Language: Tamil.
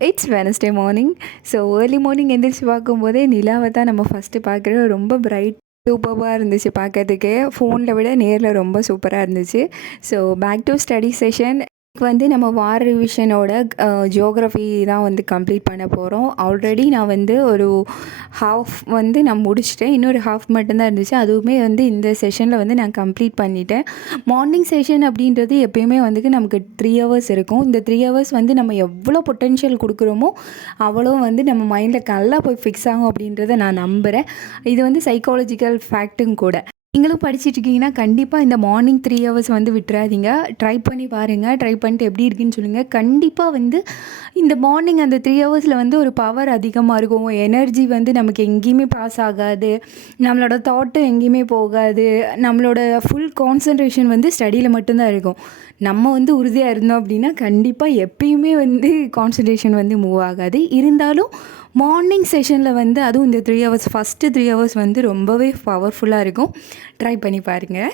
It's Wednesday morning. So early morning எந்திரிச்சு பார்க்கும்போதே நிலாவை தான் நம்ம ஃபஸ்ட்டு பார்க்குறது. ரொம்ப பிரைட் சூப்பர்பாக இருந்துச்சு பார்க்கறதுக்கே. ஃபோனில் விட நேரில் ரொம்ப சூப்பராக இருந்துச்சு. So back to study session. வந்து நம்ம வார ரிவிஷனோட ஜியோகிராஃபி தான் வந்து கம்ப்ளீட் பண்ண போகிறோம். ஆல்ரெடி நான் வந்து ஒரு ஹாஃப் வந்து நான் முடிச்சிட்டேன். இன்னொரு ஹாஃப் மட்டும்தான் இருந்துச்சு. அதுவுமே வந்து இந்த செஷனில் வந்து நான் கம்ப்ளீட் பண்ணிட்டேன். மார்னிங் செஷன் அப்படின்றது எப்பயுமே வந்து நமக்கு 3 ஹவர்ஸ் இருக்கும். இந்த 3 ஹவர்ஸ் வந்து நம்ம எவ்வளோ பொட்டென்ஷியல் கொடுக்குறோமோ அவ்வளோ வந்து நம்ம மைண்டில் நல்லா போய் ஃபிக்ஸ் ஆகும் அப்படின்றத நான் நம்புகிறேன். இது வந்து சைக்காலஜிக்கல் ஃபேக்ட்டும் கூட. நீங்களும் படிச்சுட்டு இருக்கீங்கன்னா கண்டிப்பாக இந்த மார்னிங் 3 ஹவர்ஸ் வந்து விட்டுறாதீங்க. ட்ரை பண்ணி பாருங்கள். ட்ரை பண்ணிட்டு எப்படி இருக்குன்னு சொல்லுங்கள். கண்டிப்பாக வந்து இந்த மார்னிங் அந்த 3 ஹவர்ஸில் வந்து ஒரு பவர் அதிகமாக இருக்கும். எனர்ஜி வந்து நமக்கு எங்கேயுமே பாஸ் ஆகாது. நம்மளோட தாட்டும் எங்கேயுமே போகாது. நம்மளோட ஃபுல் கான்சன்ட்ரேஷன் வந்து ஸ்டடியில் மட்டும்தான் இருக்கும். நம்ம வந்து உறுதியாக இருந்தோம் அப்படின்னா கண்டிப்பாக எப்பயுமே வந்து கான்சன்ட்ரேஷன் வந்து மூவ் ஆகாது. இருந்தாலும் மார்னிங் செஷனில் வந்து அதுவும் இந்த 3 ஹவர்ஸ் ஃபஸ்ட்டு 3 ஹவர்ஸ் வந்து ரொம்பவே பவர்ஃபுல்லாக இருக்கும். ட்ரை பண்ணி பாருங்கள்.